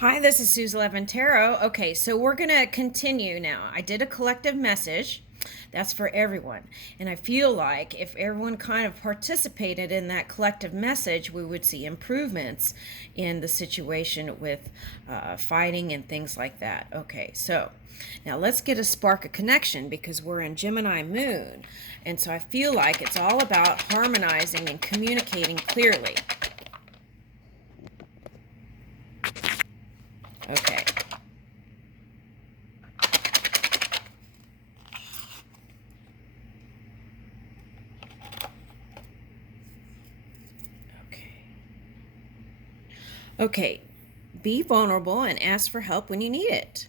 Hi, this is Suze 11 Tarot. Okay, so we're going to continue now. I did a collective message. That's for everyone. And I feel like if everyone kind of participated in that collective message, we would see improvements in the situation with fighting and things like that. Okay, so now let's get a spark of connection because we're in Gemini Moon. And so I feel like it's all about harmonizing and communicating clearly. Okay. Okay, be vulnerable and ask for help when you need it.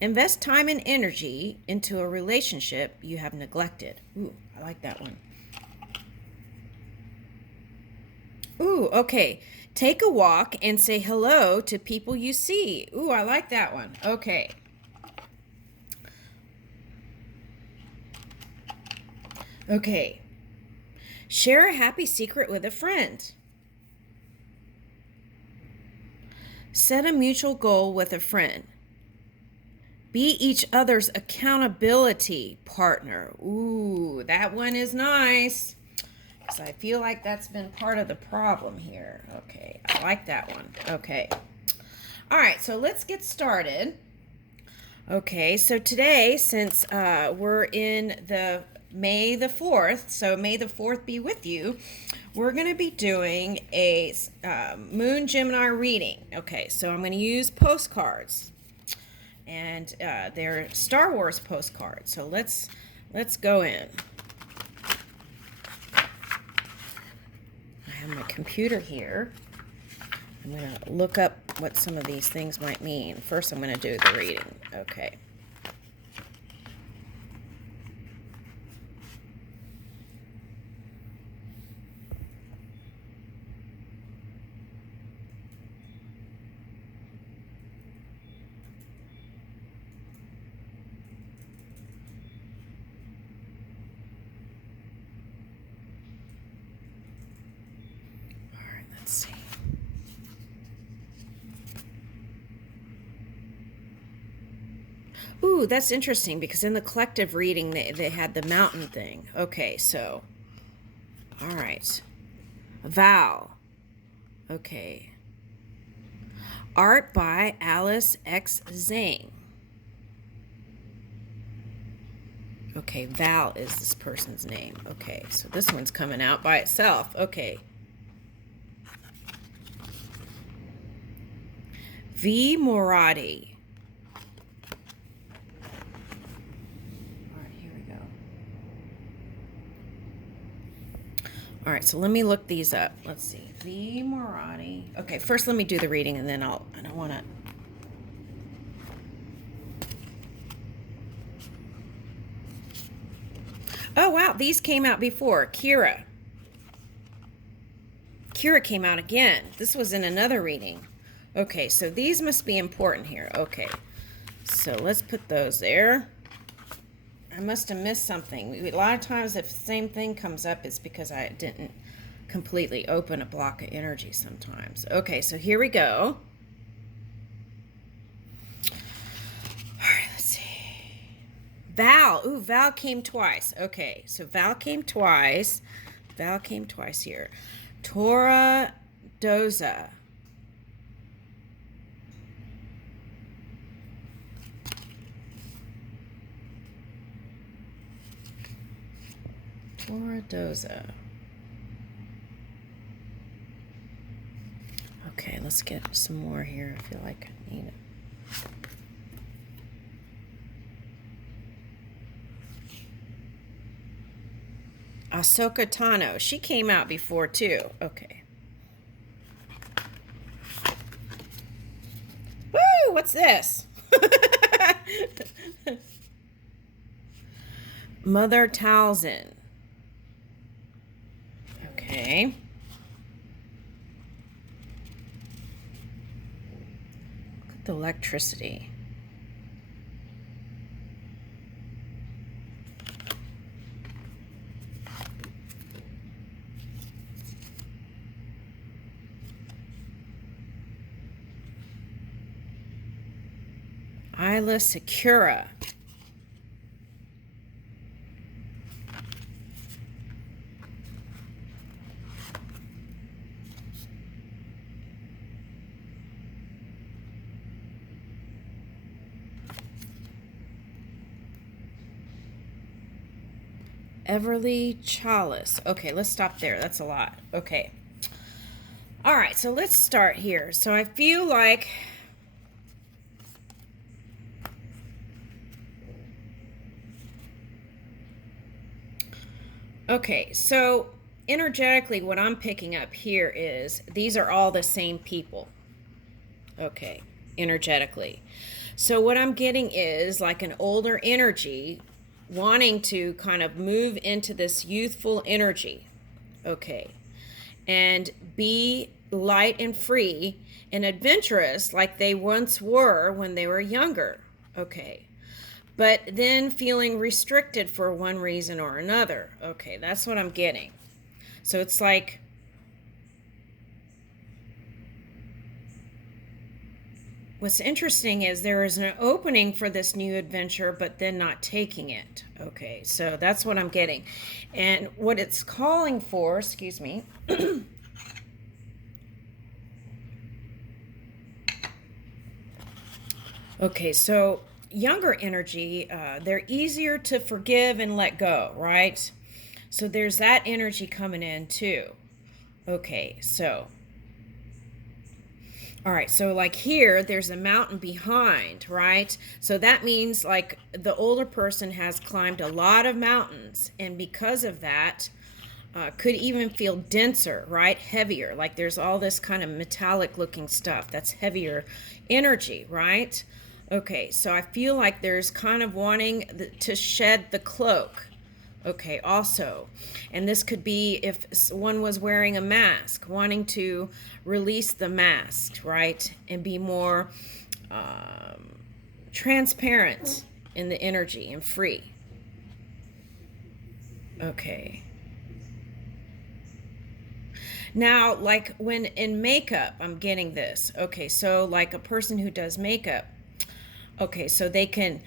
Invest time and energy into a relationship you have neglected. Ooh, I like that one. Ooh, okay. Take a walk and say hello to people you see. Ooh, I like that one. Okay. Okay. Share a happy secret with a friend. Set a mutual goal with a friend. Be each other's accountability partner. Ooh, that one is nice. Because I feel like that's been part of the problem here. Okay, I like that one. Okay. All right, so let's get started. Okay, so today, since we're in the May the 4th, so May the 4th be with you, we're going to be doing a Moon Gemini reading. Okay, so I'm going to use postcards. And they're Star Wars postcards. So let's go in. I have my computer here. I'm going to look up what some of these things might mean. First, I'm going to do the reading. Okay. All right, let's see. Ooh, that's interesting because in the collective reading, they had the mountain thing. Okay, so, all right. Vow. Okay. Art by Alice X. Zhang. Okay, Val is this person's name. Okay, so this one's coming out by itself. Okay. V. Moradi. All right, here we go. All right, so let me look these up. Let's see. V. Moradi. Okay, first let me do the reading and then I don't want to. Oh, wow, these came out before. Kira. Kira came out again. This was in another reading. Okay, so these must be important here. Okay, so let's put those there. I must have missed something. A lot of times if the same thing comes up, it's because I didn't completely open a block of energy sometimes. Okay, so here we go. All right, let's see. Val. Ooh, Val came twice. Okay, so Val came twice. Val came twice here. Tora Doza. Tora Doza. Okay, let's get some more here. I feel like I need it. Ahsoka Tano. She came out before too. Okay. Woo! What's this? Mother Talzin. Okay. Look at the electricity. Isla Secura. Everly Chalice. Okay, let's stop there. That's a lot. Okay. All right, so let's start here. So I feel like okay, so energetically what I'm picking up here is these are all the same people. Okay, energetically. So what I'm getting is like an older energy wanting to kind of move into this youthful energy. Okay. And be light and free and adventurous like they once were when they were younger. Okay. But then feeling restricted for one reason or another. Okay, that's what I'm getting. So it's like what's interesting is there is an opening for this new adventure, but then not taking it. Okay, so that's what I'm getting. And what it's calling for, excuse me, okay, so younger energy, they're easier to forgive and let go, right? So there's that energy coming in too. Okay, so all right, so like here, there's a mountain behind, right? So that means like the older person has climbed a lot of mountains, and because of that, could even feel denser, right? Heavier, like there's all this kind of metallic looking stuff that's heavier energy, right? Okay, so I feel like there's kind of wanting to shed the cloak. Okay, also, and this could be if one was wearing a mask, wanting to release the mask, right, and be more transparent in the energy and free. Okay. Now, like when in makeup, I'm getting this. Okay, so like a person who does makeup, okay, so they can,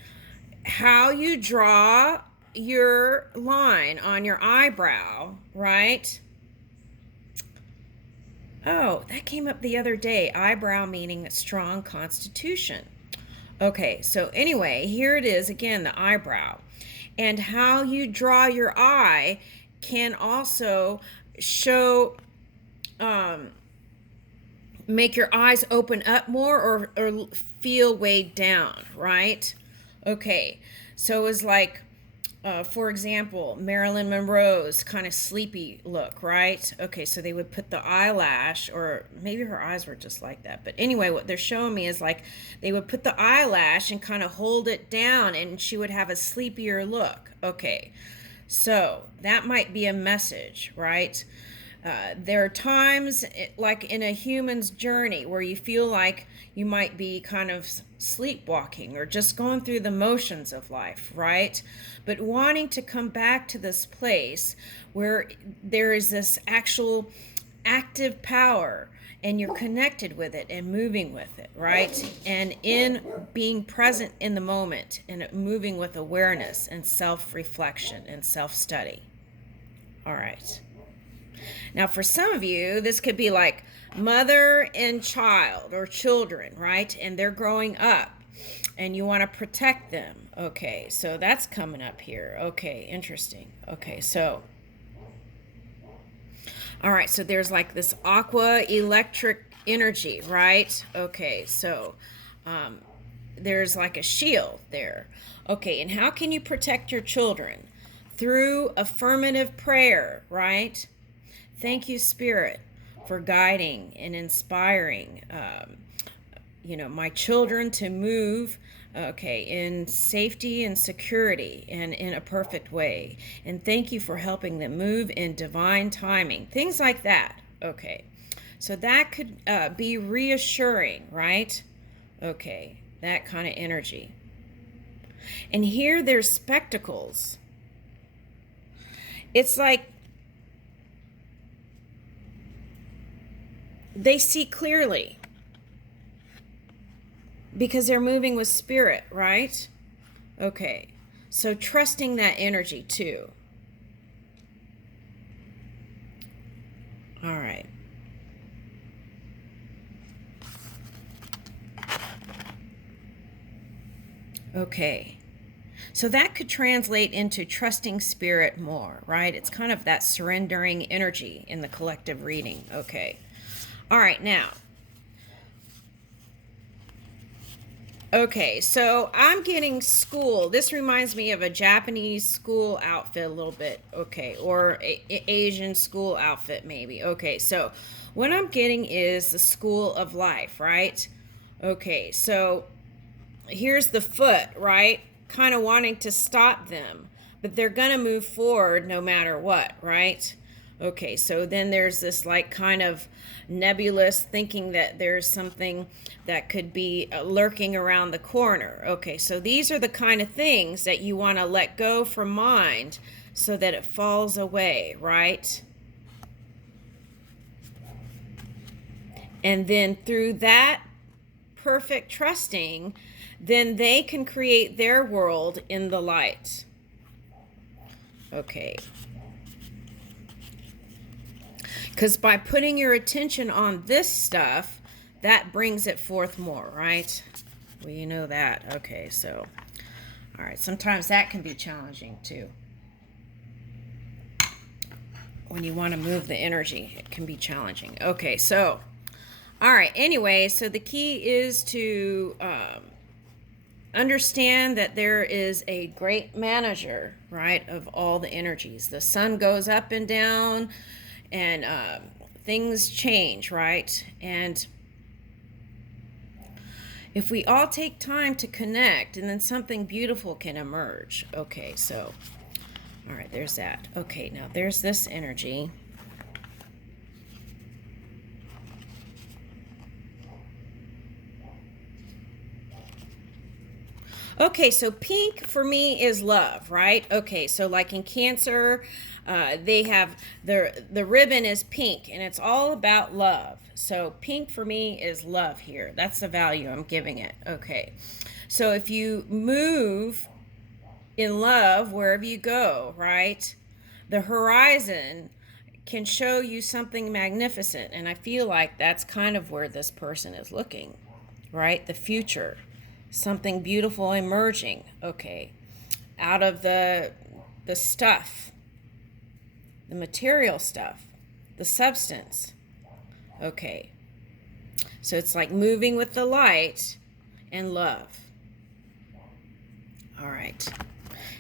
how you draw your line on your eyebrow, right? Oh, that came up the other day. Eyebrow meaning a strong constitution. Okay, so anyway, here it is again, the eyebrow. And how you draw your eye can also show, make your eyes open up more or feel weighed down, right? Okay, so it's like, for example, Marilyn Monroe's kind of sleepy look, right? Okay, so they would put the eyelash, or maybe her eyes were just like that. But anyway, what they're showing me is like they would put the eyelash and kind of hold it down, and she would have a sleepier look. Okay, so that might be a message, right? There are times, like in a human's journey, where you feel like you might be kind of sleepwalking or just going through the motions of life, right? But wanting to come back to this place where there is this actual active power and you're connected with it and moving with it, right? And in being present in the moment and moving with awareness and self-reflection and self-study. All right. Now, for some of you, this could be like mother and child or children, right? And they're growing up and you want to protect them. Okay, so that's coming up here. Okay, interesting. Okay, so, all right, so there's like this aqua electric energy, right? Okay, so there's like a shield there. Okay, and how can you protect your children? Through affirmative prayer, right? Thank you, Spirit, for guiding and inspiring, my children to move, okay, in safety and security and in a perfect way. And thank you for helping them move in divine timing. Things like that. Okay. So that could be reassuring, right? Okay. That kind of energy. And here there's spectacles. It's like they see clearly, because they're moving with spirit, right? Okay, so trusting that energy too. All right. Okay. So that could translate into trusting spirit more, right? It's kind of that surrendering energy in the collective reading. Okay. All right, now. Okay, so I'm getting school. This reminds me of a Japanese school outfit a little bit. Okay, or a Asian school outfit maybe. Okay, so what I'm getting is the school of life, right? Okay, so here's the foot, right? Kind of wanting to stop them, but they're going to move forward no matter what, right? Okay, so then there's this like kind of nebulous thinking that there's something that could be lurking around the corner. Okay, so these are the kind of things that you want to let go from mind so that it falls away, right? And then through that perfect trusting, then they can create their world in the light. Okay. Because by putting your attention on this stuff, that brings it forth more, right? Well, you know that. Okay, so, all right. Sometimes that can be challenging too. When you want to move the energy, it can be challenging. Okay, so, all right. Anyway, so the key is to understand that there is a great manager, right, of all the energies. The sun goes up and down, and things change, right? And if we all take time to connect, and then something beautiful can emerge. Okay, so, all right, there's that. Okay, now there's this energy. Okay, so pink for me is love, right? Okay, so like in Cancer, they have the ribbon is pink, and it's all about love. So pink for me is love here. That's the value I'm giving it. Okay, so if you move in love wherever you go, right? The horizon can show you something magnificent, and I feel like that's kind of where this person is looking, right? The future. Something beautiful emerging, okay, out of the stuff, the material stuff, the substance. Okay, so it's like moving with the light and love. All right,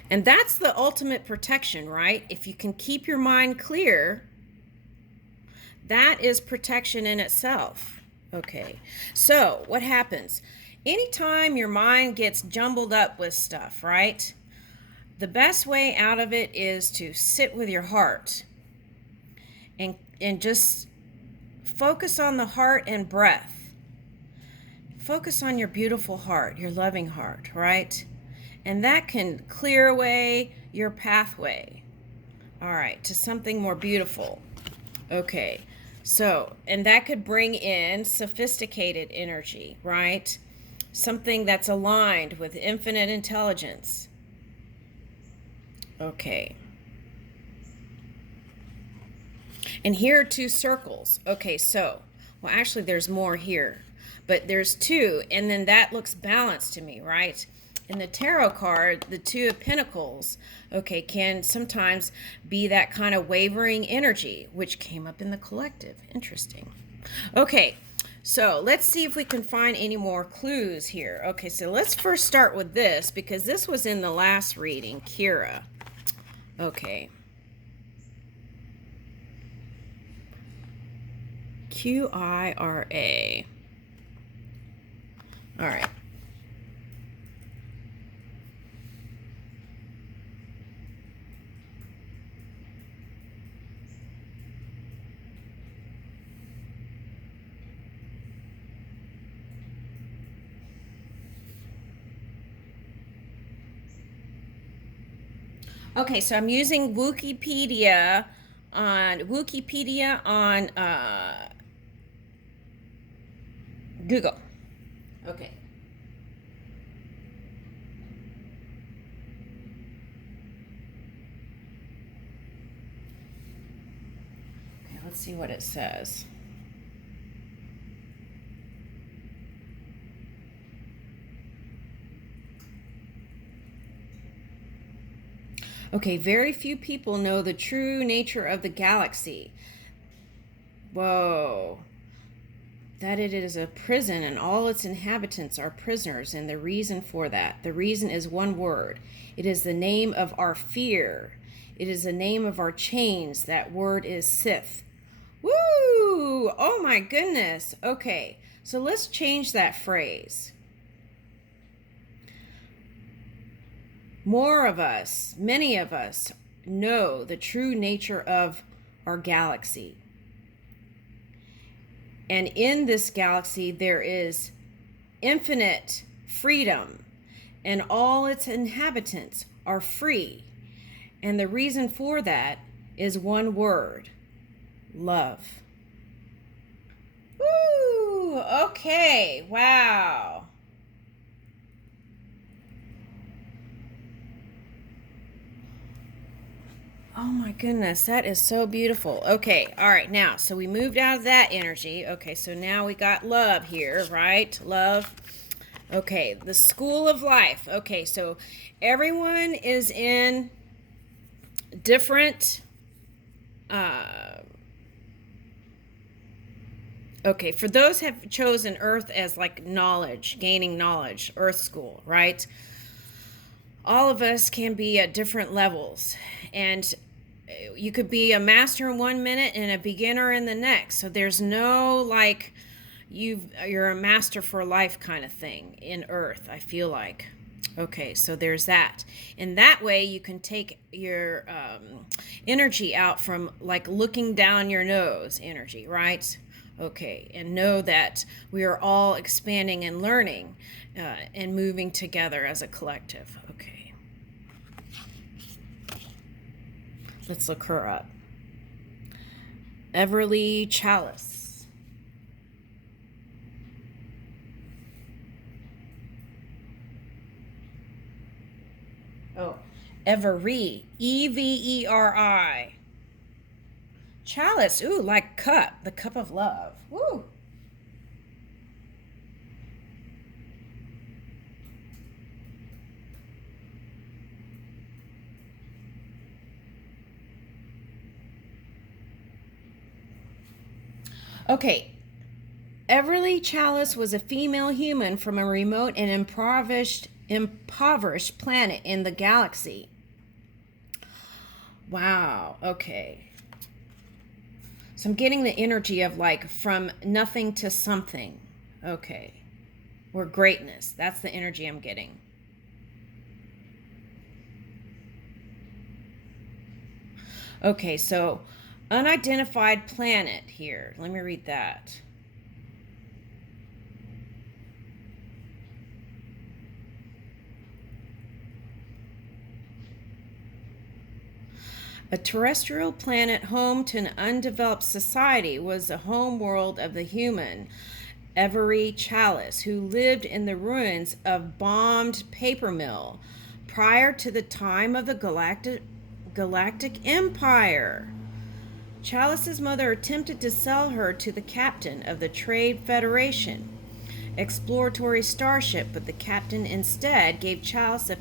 and that's the ultimate protection, right? If you can keep your mind clear, that is protection in itself. Okay, so what happens? Anytime your mind gets jumbled up with stuff, right? The best way out of it is to sit with your heart and just focus on the heart and breath. Focus on your beautiful heart, your loving heart, right? And that can clear away your pathway, all right, to something more beautiful. Okay, so, and that could bring in sophisticated energy, right? Something that's aligned with infinite intelligence. Okay. And here are two circles. Okay, so, well, actually there's more here, but there's two, and then that looks balanced to me, right? In the tarot card, the Two of Pentacles, okay, can sometimes be that kind of wavering energy, which came up in the collective. Interesting. Okay. So let's see if we can find any more clues here. Okay, so let's first start with this, because this was in the last reading, Kira. Okay. Qira. All right. Okay, so I'm using Wikipedia on Google. Okay. Let's see what it says. Okay, very few people know the true nature of the galaxy. Whoa. That it is a prison and all its inhabitants are prisoners, and the reason for that. The reason is one word. It is the name of our fear. It is the name of our chains. That word is Sith. Woo! Oh my goodness. Okay, so let's change that phrase. More of us, many of us, know the true nature of our galaxy. And in this galaxy, there is infinite freedom, and all its inhabitants are free. And the reason for that is one word: love. Woo! Okay, wow. Oh my goodness, that is so beautiful. Okay, all right, now, so we moved out of that energy. Okay, so now we got love here, right? Love. Okay, the school of life. Okay, so everyone is in different, okay, for those have chosen Earth as like knowledge, gaining knowledge, Earth school, right? All of us can be at different levels, and you could be a master in 1 minute and a beginner in the next. So there's no like you're a master for life kind of thing in Earth, I feel like. Okay, so there's that. And that way you can take your energy out from like looking down your nose energy, right? Okay, and know that we are all expanding and learning and moving together as a collective. Okay. Let's look her up. Everly Chalice. Oh, Every. Everi. Chalice. Ooh, like cup. The cup of love. Woo. Okay, Everly Chalice was a female human from a remote and impoverished planet in the galaxy. Wow, okay. So I'm getting the energy of like from nothing to something. Okay. Or greatness. That's the energy I'm getting. Okay, so unidentified planet here. Let me read that. A terrestrial planet home to an undeveloped society was the home world of the human Every Chalice, who lived in the ruins of bombed paper mill prior to the time of the galactic empire. Chalice's mother attempted to sell her to the captain of the Trade Federation exploratory starship, but the captain instead gave Chalice a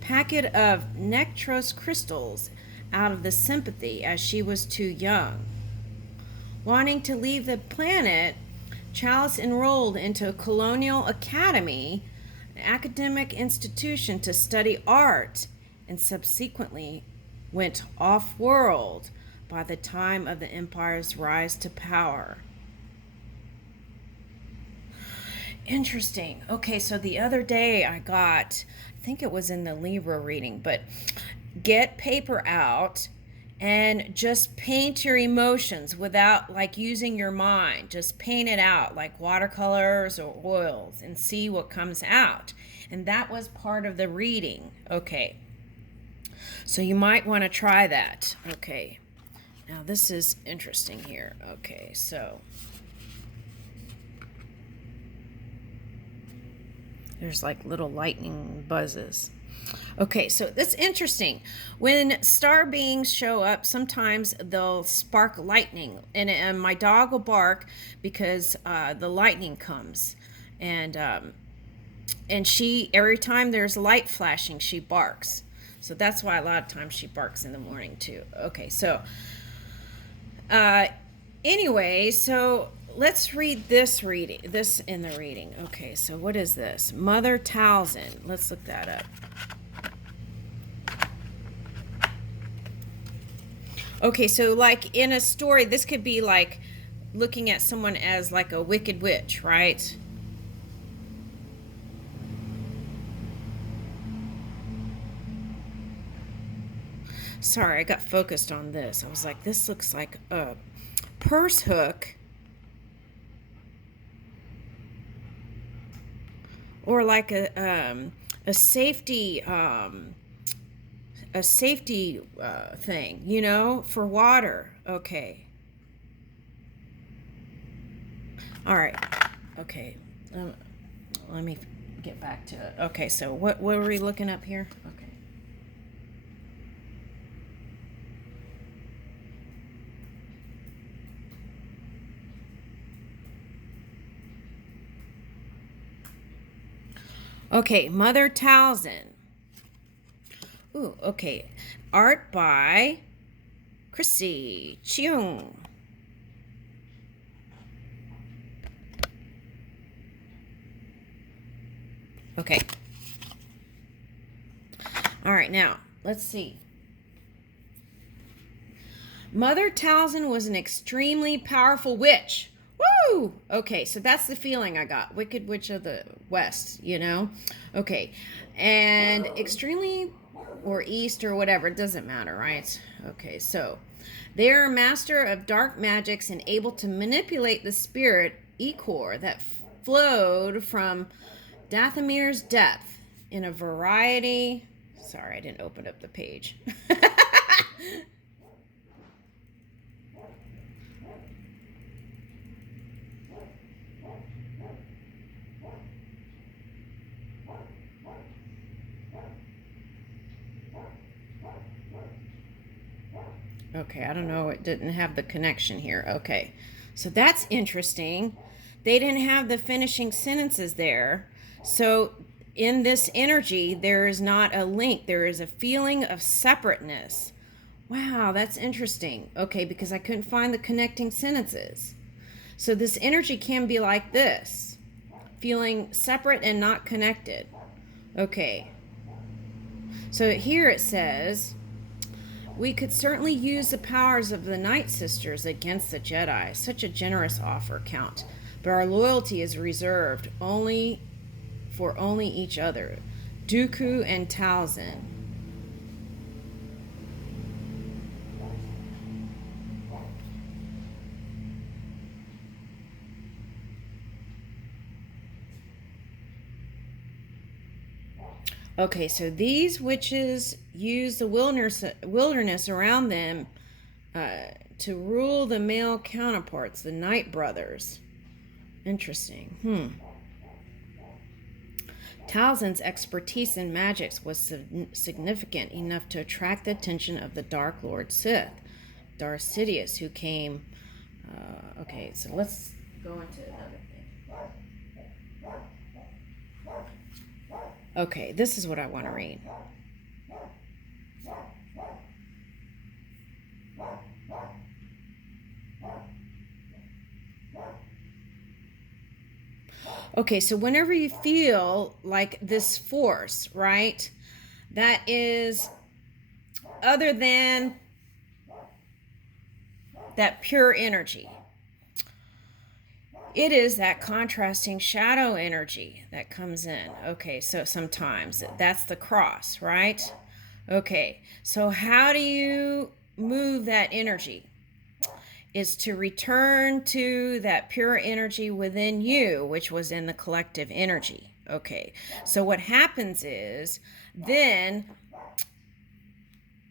packet of nectros crystals out of the sympathy as she was too young. Wanting to leave the planet, Chalice enrolled into a colonial academy, an academic institution to study art, and subsequently went off-world by the time of the Empire's rise to power. Interesting. Okay, so the other day I think it was in the Libra reading, but get paper out and just paint your emotions without like using your mind. Just paint it out like watercolors or oils and see what comes out. And that was part of the reading. Okay. So you might want to try that. Okay. Now this is interesting here. Okay, so There's like little lightning buzzes. Okay, so that's interesting. When star beings show up, sometimes they'll spark lightning, and my dog will bark because the lightning comes, and she every time there's light flashing, she barks. So that's why a lot of times she barks in the morning too. Okay, so uh, anyway, so let's read this in the reading. Okay, so what is this? Mother Talzin. Let's look that up. Okay, so like in a story, this could be like looking at someone as like a wicked witch, right? Sorry, I got focused on this. I was like, this looks like a purse hook or like a safety thing, you know, for water. Okay. All right. Okay. Let me get back to it. Okay, so what are we looking up here? Okay. Okay, Mother Talzin. Ooh, okay. Art by Chrissy Cheung. Okay. All right, now, let's see. Mother Talzin was an extremely powerful witch. Woo! Okay, so that's the feeling I got. Wicked Witch of the West, you know? Okay. And extremely, or east, or whatever, it doesn't matter, right? Okay, so they are a master of dark magics and able to manipulate the spirit ichor that flowed from Dathomir's depth in a variety. Sorry, I didn't open up the page. Okay, I don't know. It didn't have the connection here. Okay, so that's interesting. They didn't have the finishing sentences there. So in this energy, there is not a link. There is a feeling of separateness. Wow, that's interesting. Okay, because I couldn't find the connecting sentences. So this energy can be like this, feeling separate and not connected. Okay, so here it says, we could certainly use the powers of the Night Sisters against the Jedi. Such a generous offer, Count. But our loyalty is reserved only for each other, Dooku and Talzin. Okay, so these witches use the wilderness around them to rule the male counterparts, the Night Brothers. Interesting. Talzin's expertise in magics was significant enough to attract the attention of the Dark Lord Sith, Darth Sidious, who came. Okay, so let's go into another thing. Okay, this is what I want to read. Okay, so whenever you feel like this force, right, that is other than that pure energy, it is that contrasting shadow energy that comes in. Okay, so sometimes that's the cross, right? Okay, so how do you move that energy? Is to return to that pure energy within you, which was in the collective energy. Okay, so what happens is then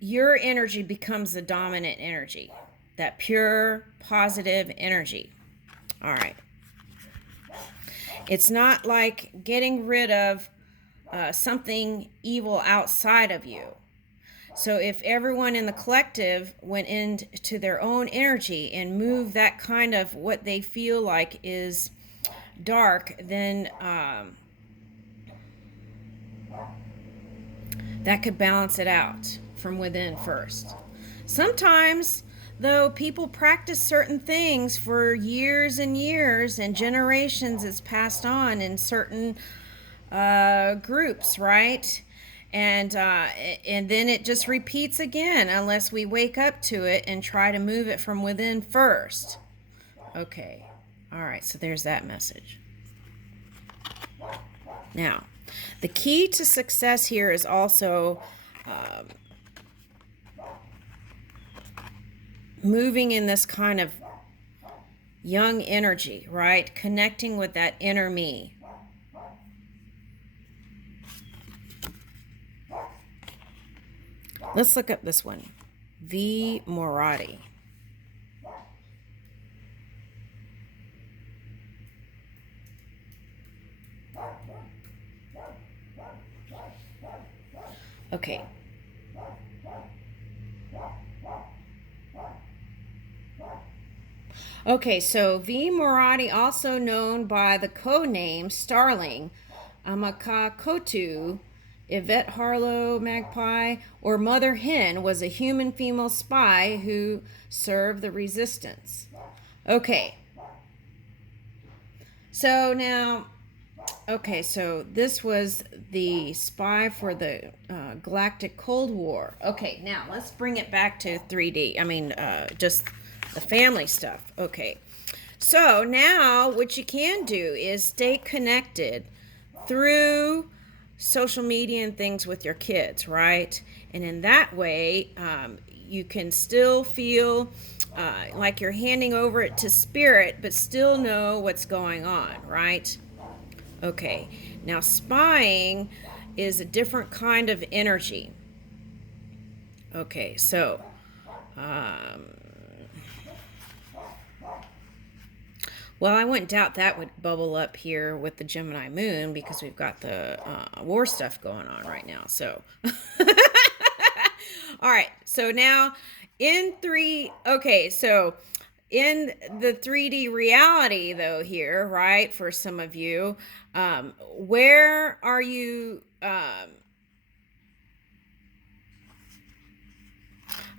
your energy becomes the dominant energy, that pure positive energy. All right. It's not like getting rid of something evil outside of you. So if everyone in the collective went into their own energy and moved that kind of what they feel like is dark, then that could balance it out from within first. Sometimes, though, people practice certain things for years and years, and generations is passed on in certain groups, right? And then it just repeats again unless we wake up to it and try to move it from within first. Okay, all right, so there's that message. Now, the key to success here is also moving in this kind of young energy, right? Connecting with that inner me. Let's look up this one. V. Morati. Okay. Okay, so V. Morati, also known by the code name Starling, Amakakotu, Yvette Harlow Magpie, or Mother Hen, was a human female spy who served the resistance. Okay. So now, okay, so this was the spy for the Galactic Cold War. Okay, now let's bring it back to 3D. I mean, just the family stuff. Okay. So now what you can do is stay connected through social media and things with your kids, right? And in that way, you can still feel like you're handing over it to spirit, but still know what's going on, right? Okay, now spying is a different kind of energy. Okay, so well, I wouldn't doubt that would bubble up here with the Gemini moon because we've got the war stuff going on right now. So, all right. So now in in the 3D reality though here, right, for some of you, where are you?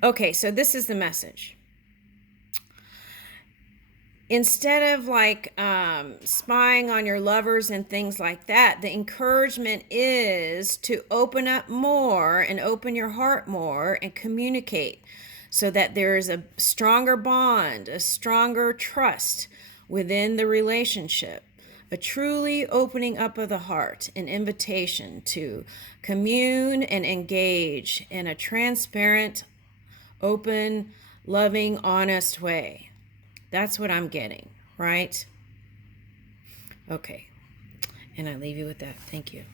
Okay, so this is the message. Instead of like spying on your lovers and things like that, the encouragement is to open up more and open your heart more and communicate so that there's a stronger bond, a stronger trust within the relationship, a truly opening up of the heart, an invitation to commune and engage in a transparent, open, loving, honest way. That's what I'm getting, right? Okay. And I leave you with that. Thank you.